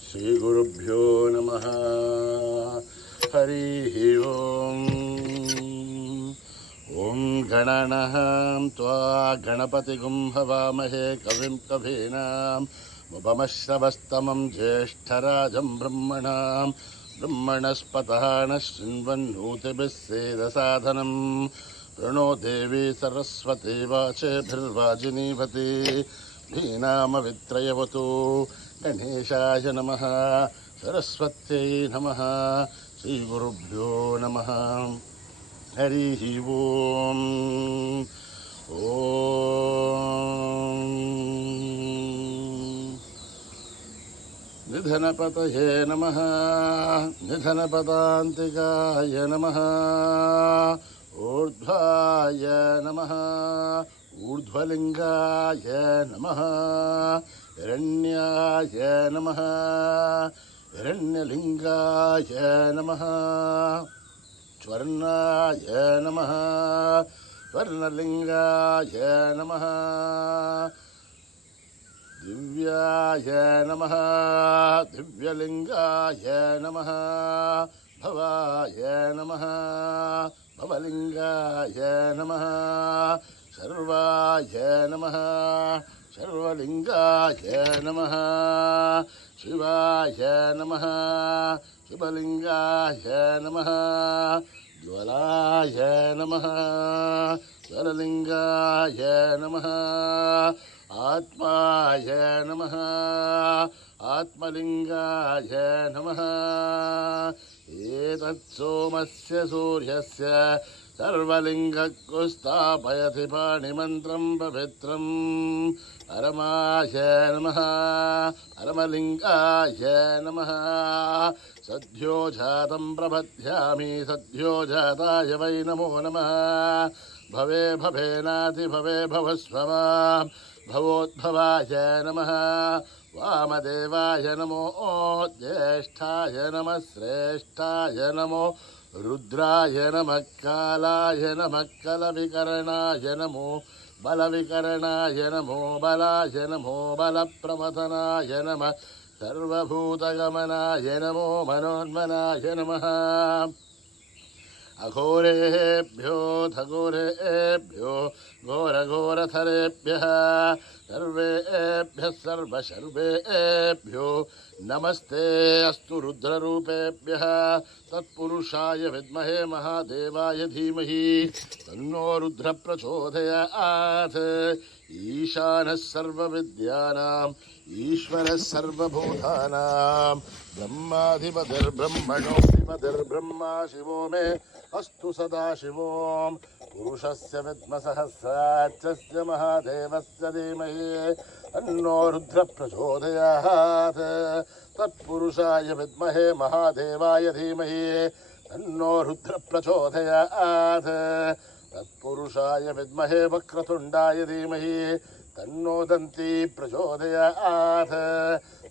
श्रीगुरुभ्यो नमः। हरिः ओम्। ॐ गणनां त्वा गणपतिगुं हवामहे कविं कवीनाम् उपमश्रवस्तमं ज्येष्ठराजं ब्रह्मणस्पतः नः शृण्वन्नोतिभिः सेदसाधनम् प्रणो देवी सरस्वती वाचेभिर्वाजिनीवती धीनामवित्रयवतु गणेशाय नमः। सरस्वत्यै नमः। श्रीगुरुभ्यो नमः। हरिः ओम्। निधनपतये नमः। निधनपदान्तिकाय नमः। ऊर्ध्वाय नमः। ऊर्ध्वलिङ्गाय नमः। हिरण्याय नमः। हिरण्यलिङ्गाय नमः। स्वर्णाय नमः। स्वर्णलिङ्गाय नमः। दिव्याय नमः। दिव्यलिङ्गाय नमः। भवाय नमः। भवलिङ्गाय नमः। सर्वाय नमः। सर्वलिङ्गाय नमः। शिवाय नमः। शिवलिङ्गाय नमः। ज्वलाय नमः। ज्वललिङ्गाय नमः। आत्माय नमः। आत्मलिङ्गाय नमः। एतत्सोमस्य सूर्यस्य सर्वलिङ्गको स्थापयति पाणिमन्त्रं पवित्रम्। परमाय नमः। परमलिङ्गाय नमः। सद्यो जातं प्रपद्यामि सद्यो जाताय वै नमो नमः। भवे भवेनातिभवे भवस्व मां भवोद्भवाय नमः। वामदेवाय नमो ज्येष्ठाय नमः। श्रेष्ठाय नमो रुद्राय नमः। कालाय नमः। कलविकरणाय नमो बलविकरणाय नमो बलाय नमो बलप्रमथनाय नमः। सर्वभूतगमनाय नमो मनोन्मनाय नमः। अघोरेभ्यो धघोरेभ्यो घोरघोरथरेभ्यः सर्वेभ्यः सर्वशर्वेभ्यो नमस्ते अस्तु रुद्ररूपेभ्य। तत्पुरुषाय विद्महे महादेवाय धीमहि तन्नो रुद्र प्रचोदयात्। ईशानः सर्वविद्यानाम् ईश्वरः सर्वभूतानां ब्रह्माधिपतिर्ब्रह्मणोऽधिपतिर्ब्रह्मा शिवो मे अस्तु सदाशिवो। पुरुषस्य विद्मसहस्राक्षस्य महादेवस्य धीमहि तन्नो रुद्र प्रचोदयात्। तत्पुरुषाय विद्महे महादेवाय धीमहि तन्नो रुद्र प्रचोदयात्। तत्पुरुषाय विद्महे वक्रतुण्डाय धीमहि तन्नो दन्ती प्रचोदयात्।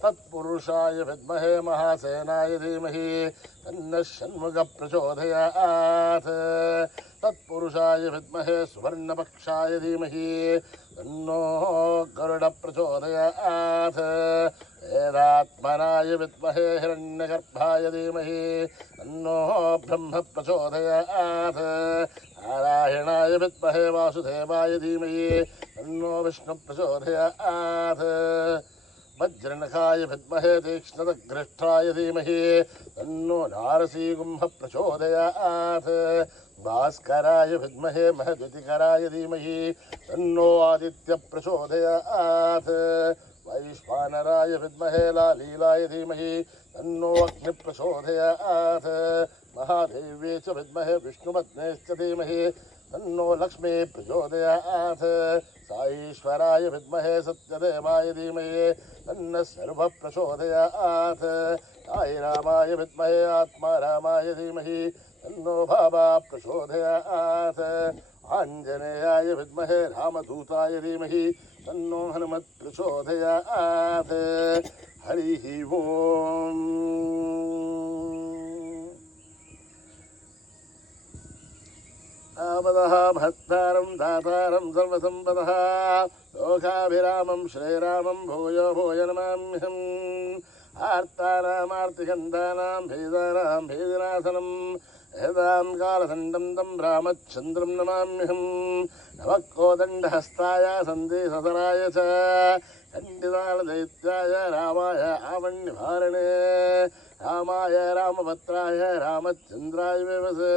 तत्पुरुषाय विद्महे महासेनाय धीमहि तन्नः षण्मुख प्रचोदयात्। तत्पुरुषाय विद्महे सुवर्णपक्षाय धीमहि तन्नो गरुड प्रचोदयात्। वेदात्मनाय विद्महे हिरण्यगर्भाय धीमहि तन्नो ब्रह्म प्रचोदयात्। नारायणाय विद्महे वासुदेवाय धीमहि तन्नो विष्णु प्रचोदयात्। वज्रनखाय विद्महे तीक्ष्णदग्रष्टाय धीमहि तन्नो नारसिंह प्रचोदयात्। भास्कराय विद्महे महद्युतिकराय धीमहि तन्नो आदित्य प्रचोदयात्। वैश्वानराय विद्महे लालीलाय धीमहि तन्नो अग्नि प्रचोदयात्। महादेव्ये च विद्महे विष्णुपत्नेश्च धीमहि तन्नो लक्ष्मी प्रचोदयात्। साईश्वराय विद्महे सत्यदेवाय धीमहि तन्नः सर्व प्रचोदयात्। साईरामाय विद्महे आत्मारामाय धीमहि तन्नो बाबा प्रचोदयात्। आञ्जनेयाय विद्महे रामदूताय धीमहि तन्नो हनुमत् प्रचोदयात्। हरिः ओम्। आपदः भक्तारं दातारं सर्वसम्पदः लोकानां लोकाभिरामं श्रीरामं भूयो भूय नमाम्यहम् आर्तानामार्तिगन्धानां भेदानां भेदनाशनं एतां कालदण्डं तं रामचन्द्रं नमाम्यहम् नमः कोदण्डहस्ताय सन्देशसराय च खण्डितालदैत्याय रामाय आवण्यभारणे रामाय रामभद्राय रामचन्द्राय विवसे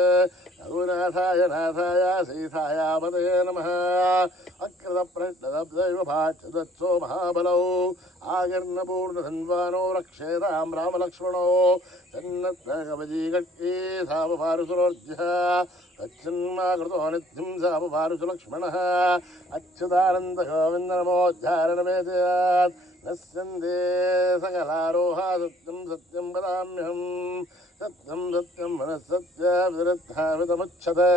रघुनाथाय नाथाय सीताय पतये नमः अकृतप्रष्टदब्दैव भाच्छदत्सो महाबलौ आगर्णपूर्णधन्वानो रक्षेतां रामलक्ष्मणौ तन्नत्कवजीकट्ये सावभारुसुरोर्जः तच्छन्माकृतो नित्यं सावभारुसुलक्ष्मणः अच्युतानन्दगोविन्दनमोद्धारणमेतयात् नश्यन्ते सकलारोहा सत्यं सत्यं वदाम्यहम् सत्यं सत्यं मनःसत्यविरुद्धाविदमुच्यते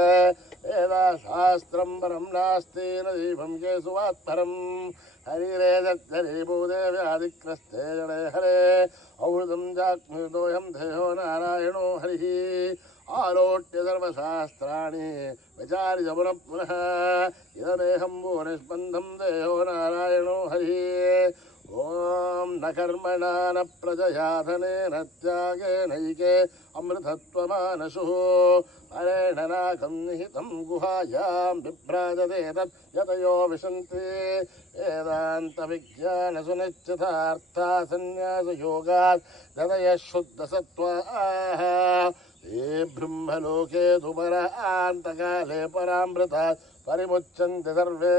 वेदा शास्त्रं परं नास्ति न दीपं केशवात्परम् हरिरे दत्तरीभूदेव्यादिक्रस्ते जने हरे औहृदं जाग्नितोऽयं देहो नारायणो हरिः आलोट्य सर्वशास्त्राणि विचार्य पुनः पुनः इदमेहं भुवनिस्पन्दं देहो नारायणो हरिः ॐ न कर्मणा न प्रजया धनेन त्यागेनैके अमृतत्वमानशुः परेण नाकं निहितं गुहायां बिभ्राजते तत् यतयो विशन्ति वेदान्तविज्ञानसुनिश्चितार्था सन्न्यासयोगात् यतयः शुद्धसत्त्वाः ये ब्रह्मलोके तु परान्तकाले परामृतात् परिमुच्यन्ते सर्वे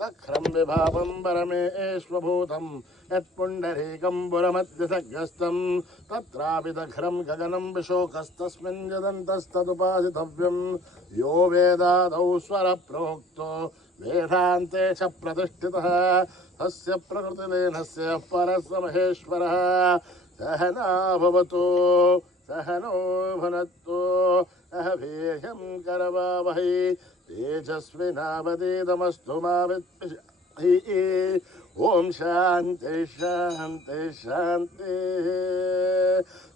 दख्रं विभावं परमेश्वभूतं यत्पुण्डरीकं पुरमध्यसग्रस्तं तत्रापि दख्रं गगनं विशोकस्तस्मिन् यदन्तस्तदुपासितव्यं यो वेदादौ स्वरप्रोक्तो वेदान्ते च प्रतिष्ठितः तस्य प्रकृतिलीनस्य परस्य महेश्वरः सहना भवतु सहनो भुनक्तु सह वीर्यं करवावहै तेजस्विनावतीतमस्तु मा विद्विषावहै ॐ शान्ति शान्ति शान्ति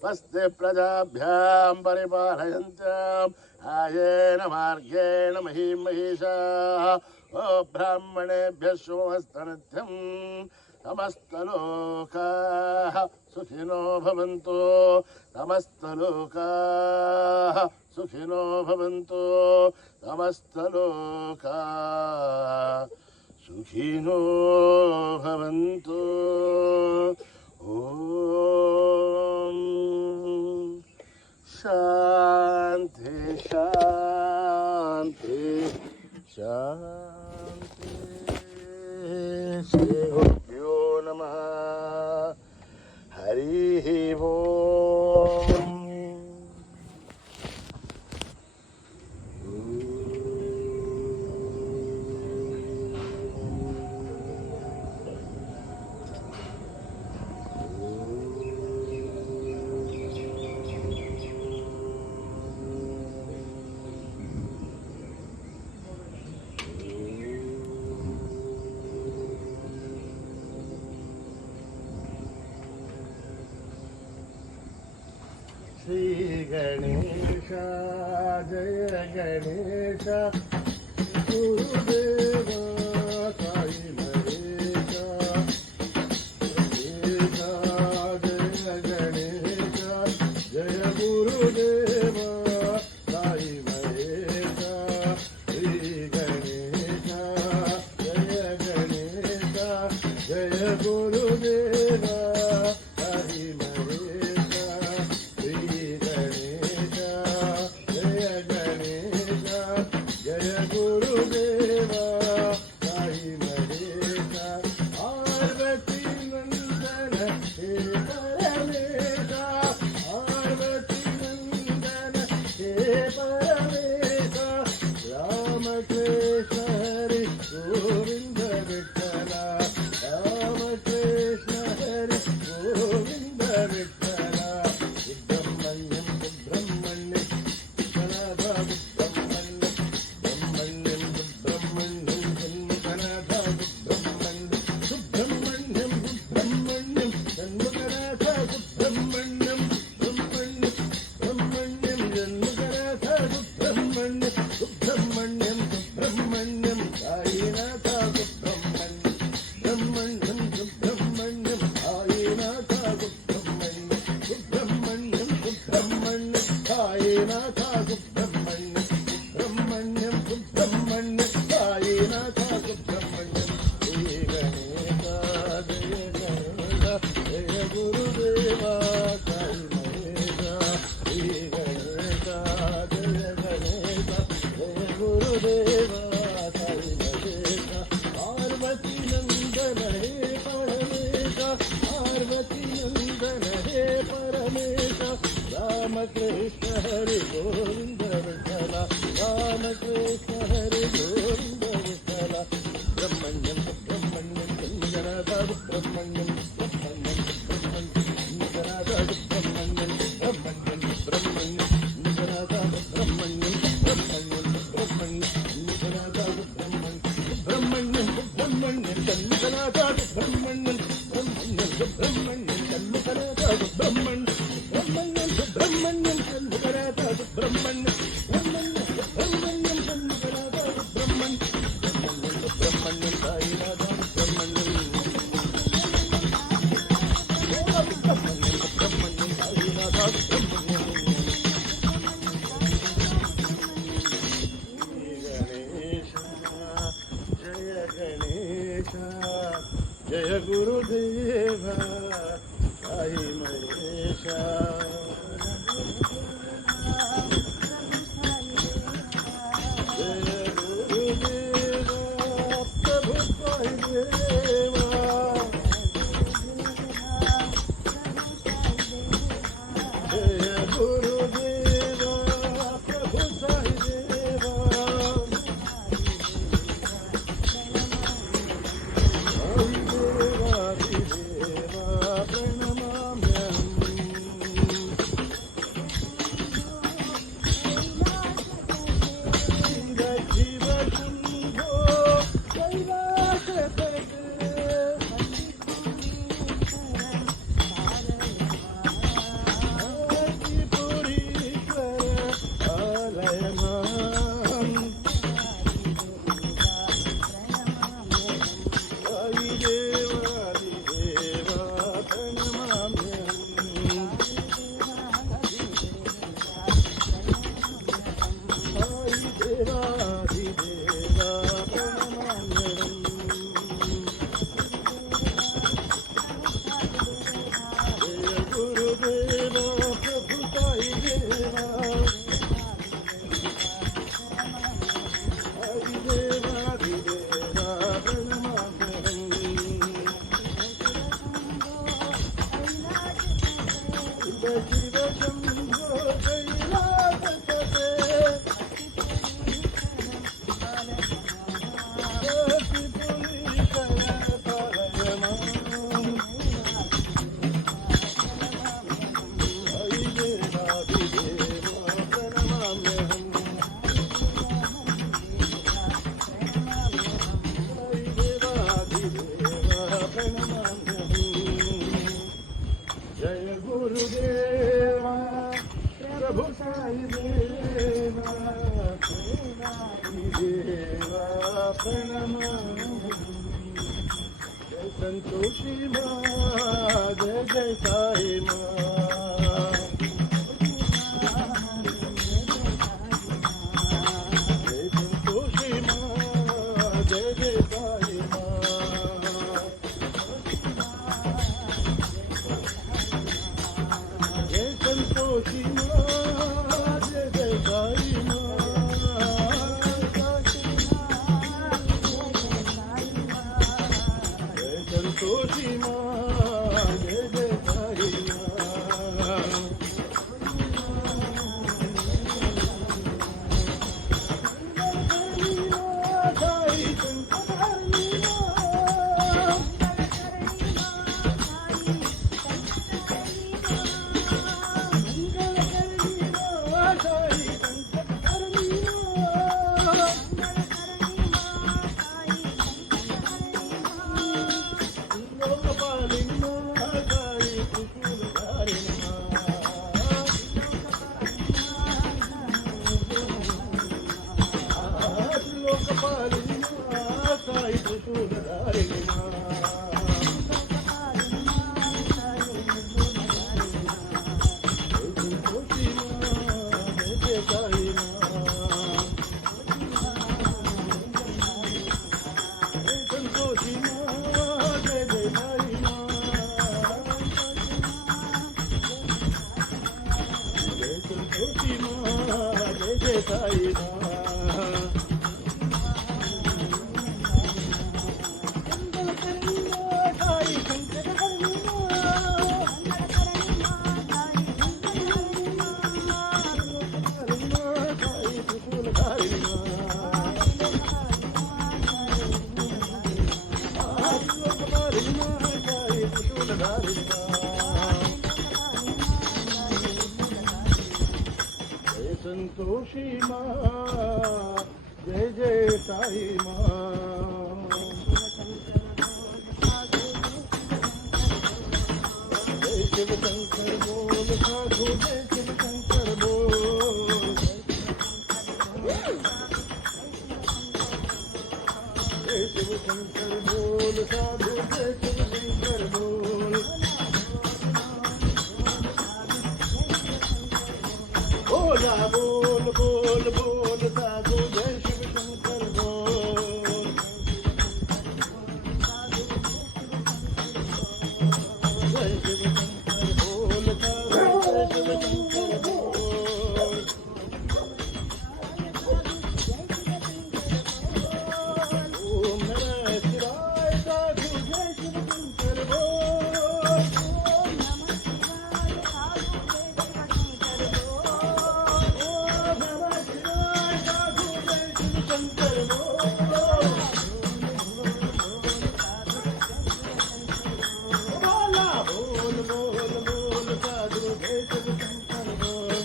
स्वस्ति प्रजाभ्यां परिपालयन्त्याम् आयेन मार्गेण महीं महिषाः ब्राह्मणेभ्यः शुभमस्तु समस्तलोकाः सुखिनो भवन्तु समस्तलोकाः सुखिनो भवन्तु समस्तलोकाः सुखिनो भवन्तु ॐ शान्ति शान्ति शान्ति श्री गुरुभ्यो नमः हरिः ओम् श्री गणेश जय गणेश गुरुदेव साई महेश गणेश जय गणेश जय गुरुदेव साई महेश श्री गणेश जय गणेश जय गुरुदेव साई महेश जय गुरुदेवा हरे गोविंद विठला राम कृष्ण हरे गोविंद विठला ब्रह्मण्यम ब्रह्मण्यम जनार्दन ब्रह्मण्यम ब्रह्मण्यम ब्रह्मण्यम जनार्दन ब्रह्मण्यम ब्रह्मण्यम ब्रह्मण्यम जनार्दन ब्रह्मण्यम ब्रह्मण्यम ब्रह्मण्यम जनार्दन ब्रह्मण्यम ब्रह्मण्यम जनार्दन ब्रह्मण्यम ब्रह्मण्यम ब्रह्मण्यम जनार्दन ब्रह्मण्यम ब्रह्मण्यम ब्रह्मण्यम जनार्दन ब्रह्मण्यम ब्रह्मण्यम ब्रह्मण्यम जनार्दन ब्रह्मण्यम ब्रह्मण्यम साईनाथं ब्रह्मण्यम ब्रह्मण्यम साईनाथं ब्रह्मण्यम गणेश जय गुरुदेव साई महेशा जय गुरुदेव प्रभु साई देवा जय गुरुदेव प्रभु साई देवा जय गुरुदेवा प्रभु साई देवा देवा प्रणमामि जय संतोषी माँ जय जय साई माँ जय संतोषी माँ जय जय साई माँ जय संतोषी माँ जय जय साई माँ जय संतोषी माँ जय जय साई माँ साई संतोषी जय संतोषी मा जय जय साई मा जय शिव शंकर बोल साधु जय शिव शंकर बोल जय शिव शंकर बोल साधु जय शिव शंकर बोल बोला बोल बोल बोल साधु जय शिव शंकर बोल जय शिव शंकर बोल साधु जय शिव शंकर बोल ओम नमः शिवाय साधु जय शिव शंकर बोल ओम नमः शिवाय साधु जय शिव शंकर बोल बोला बोल बोल बोल साधु जय शिव शंकर बोल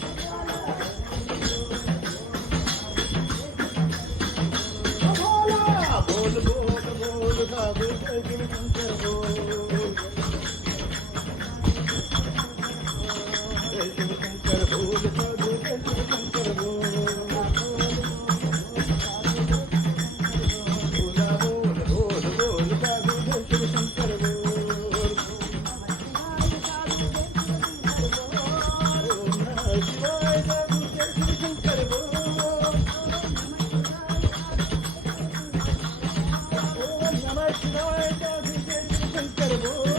बोला बोल बोल बोल साधु जय शिव शंकर बोल जय शिव शंकर बोल साधु जय शिव शंकर बोल बोला बोल बोल बोल साधु जय शिव शंकर बोल ओम नमः शिवाय साधु जय शिव शंकर बोल ओम नमः शिवाय साधु जय शिव शंकर बोल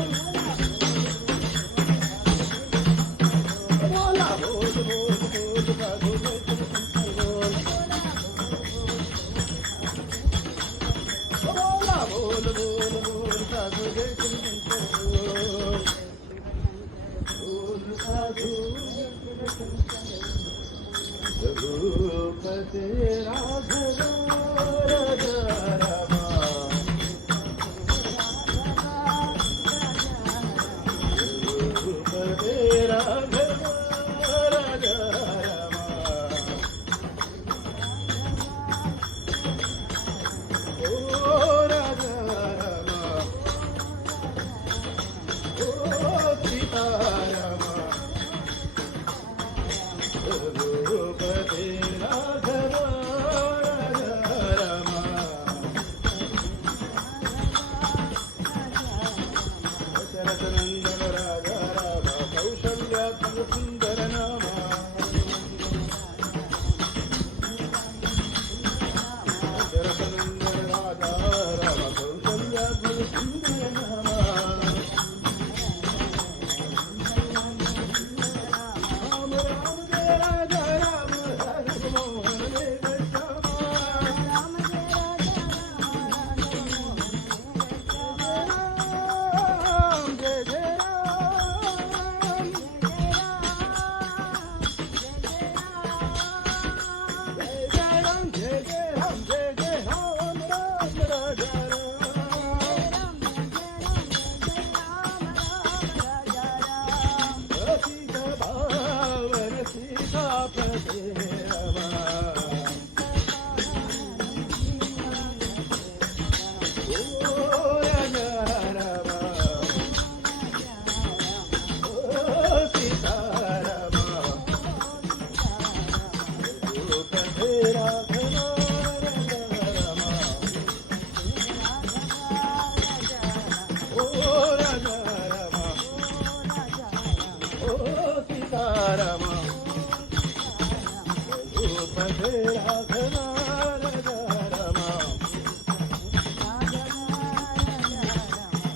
बोला बोल बोल बोल साधु जय शिव शंकर बोल बोला बोल बोल बोल साधु जय शिव शंकर बोल बोल साधु जय शिव शंकर रघुपते राघव राजा रामा रघुपते राघव राजा रामा ओ राजा रामा ओ सीता रामा रघुपते राघव राजा रामा दशरथ नंदन राजा रामा कौशल्यात्मक सुंदर नामा दशरथ नंदन राजा रामा कौशल्यात्मक सुंदर नामा राम राम जय राजा राम राम मोहन जय श्यामा राम जय जय राम जय जय राम जय जय राम जय जय राम राम राजा राम सीता भावन सीतापते रमा ओ राजा रामा ओ सीता रमा रघुपते राघव राजा रामा ओ राजा रामा ओ सीता रमा रघुपते राघव राजा रामा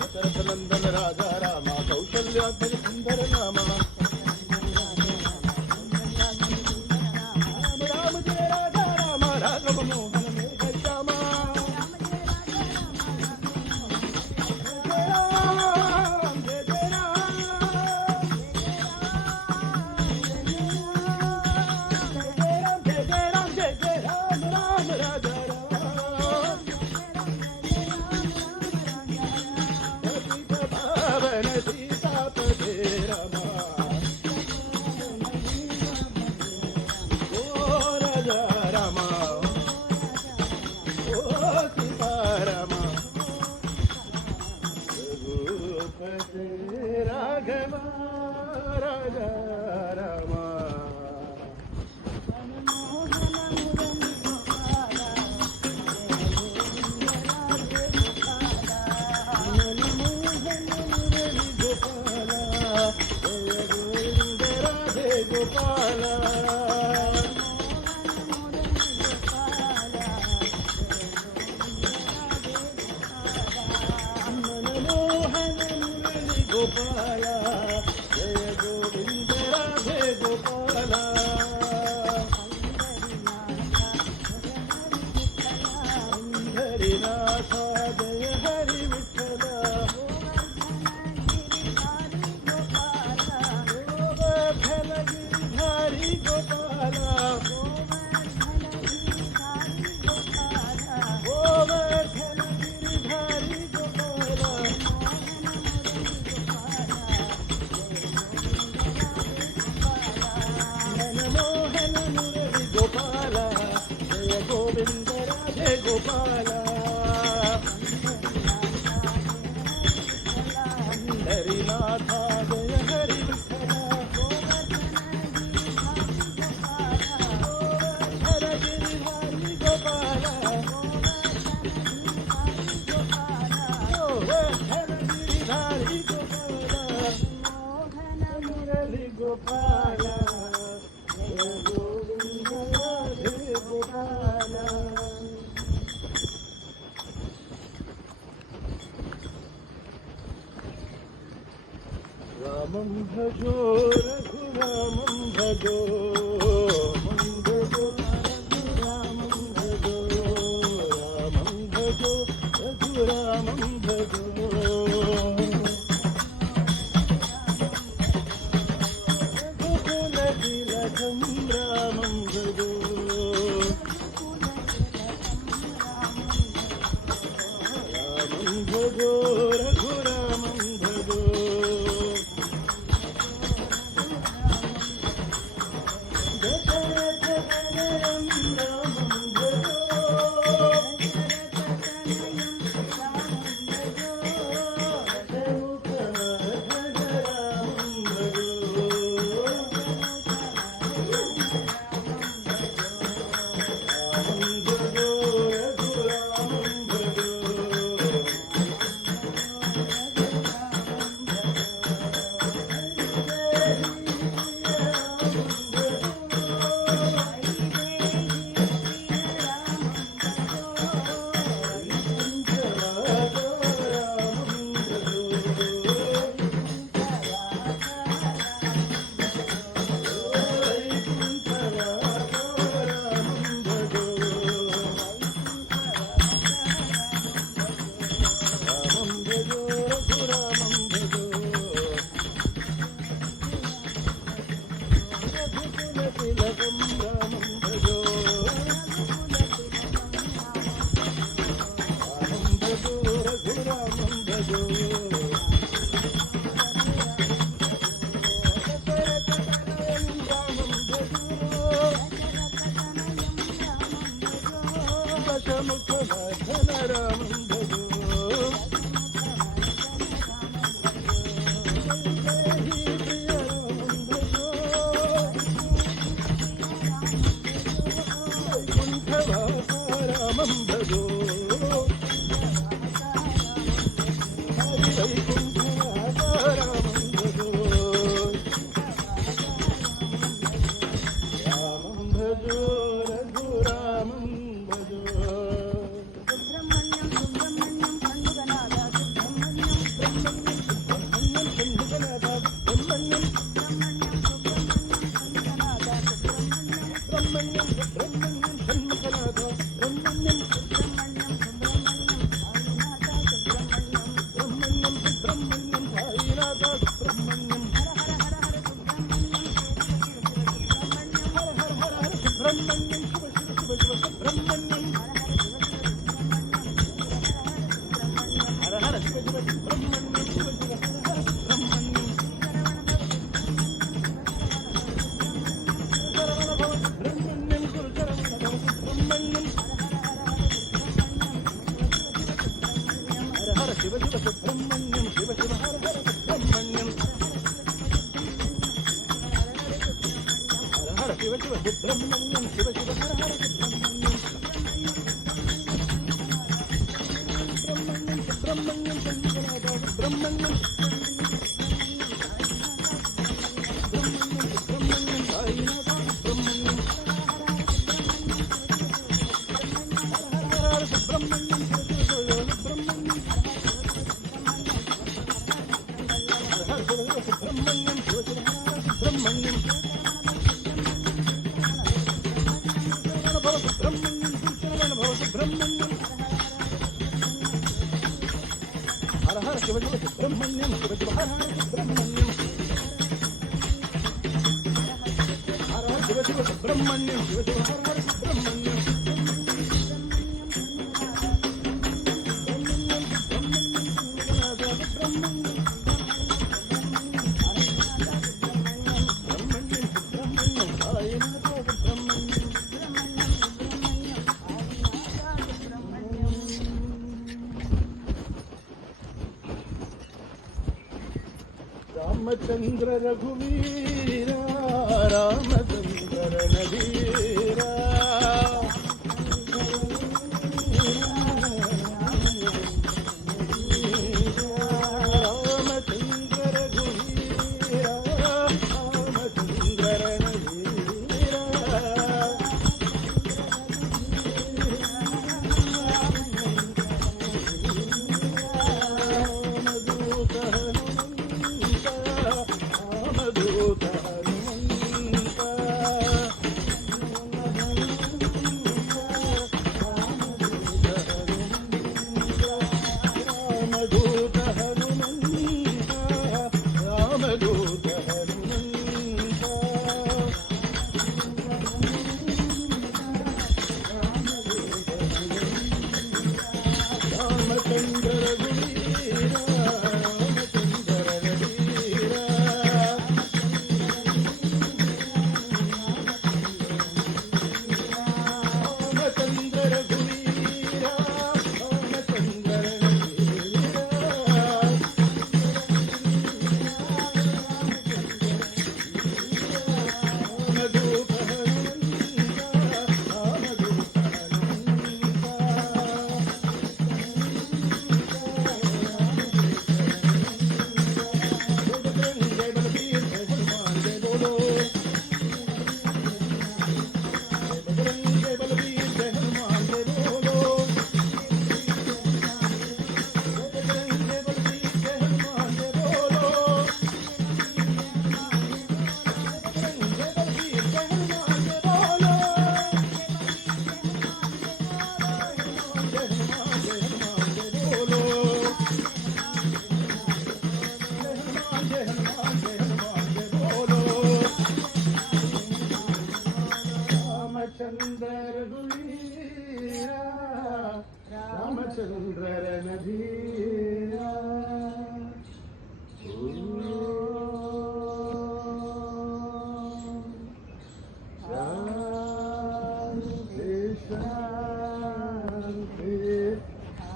दशरथ नंदन राजा रामा कौशल्यात्मक सुंदर नामा राम राम जय राजा रामा राघव मोहन मेघ श्यामा जय राम जय जय राम जय जय राम जय जय राम राम राजा राम सीता भावन सीता राघवा राजा रामा गोपाला जय गोविंद राधे गोपाला हरिनाथ जय हरि विठ्ठला गोवर्धन गिरिधारी गोपाला गोवर्धन गिरिधारी गोपाला गोपाला जय गोविंद राधे गोपाला हरिनाथ जय हरि विठ्ठला गोवर्धन गिरिधारी गोपाला गोवर्धन गिरिधारी गोपाला मुरली गोपाला जय गोविंद राधे गोपाला रामं भजो रघुरामं भजो रामं भजो रघुरामं भजो रघुकुलतिलकं रामं भजो रामं भजो रघुरामं भजो दशरथतनयं रामं भजो दशमुखनाथं रामं भजो रामं भजो रघुरामं भजो रामं भजो रामं भजो रघुरामं भजो शिव शिव सुब्रह्मण्यं शिव शिव हर हर सुब्रह्मण्यं शिव सुब्रह्मण्यम शिव शिव हर हर सुब्रह्मण्यम सुब्रह्मण्यम सुब्रह्मण्यम सुब्रह्मण्यम साईनाथ सुब्रह्मण्यम हर हर सुब्रह्मण्यम सुब्रह्मण्यम हर हर सुब्रह्मण्यम शिव शिव हर हर सुब्रह्मण्यम सुब्रह्मण्यम हर हर शिव शिव सुब्रह्मण्यम शिव शिव हर हर सुब्रह्मण्यम हर हर शिव शिव सुब्रह्मण्यम शिव शिव हर हर सुब्रह्मण्यम रामचंद्र रघुवीरा रामचंद्र रणधीरा रामचंद्र रघुवीरा रामचंद्र रणधीरा रामदूत रामदूत हनुमंत रामदूत हनुमंत रामदूत हनुमंत रामचंद्र रघुवीरा रामचंद्र रणधीरा रामचंद्र रघुवीरा रामचंद्र रणधीरा रामदूत हनुमंत रामदूत रामचंद्र रघुवीरा रामचंद्र रणधीरा शांति शांति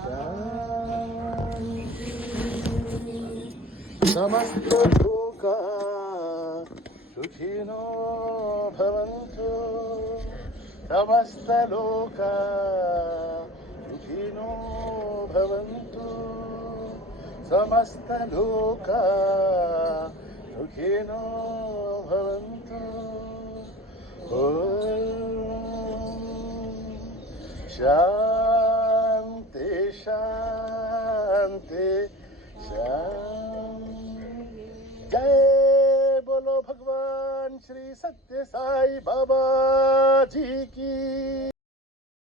शांति समस्त लोका सुखिनो भवन्तु समस्त लोका सुखिनो भवन्तु समस्त लोका सुखिनो भवन्तु ॐ शान्ति शान्ति शान्ति जय बोलो भगवान श्री सत्य साई बाबा जी की।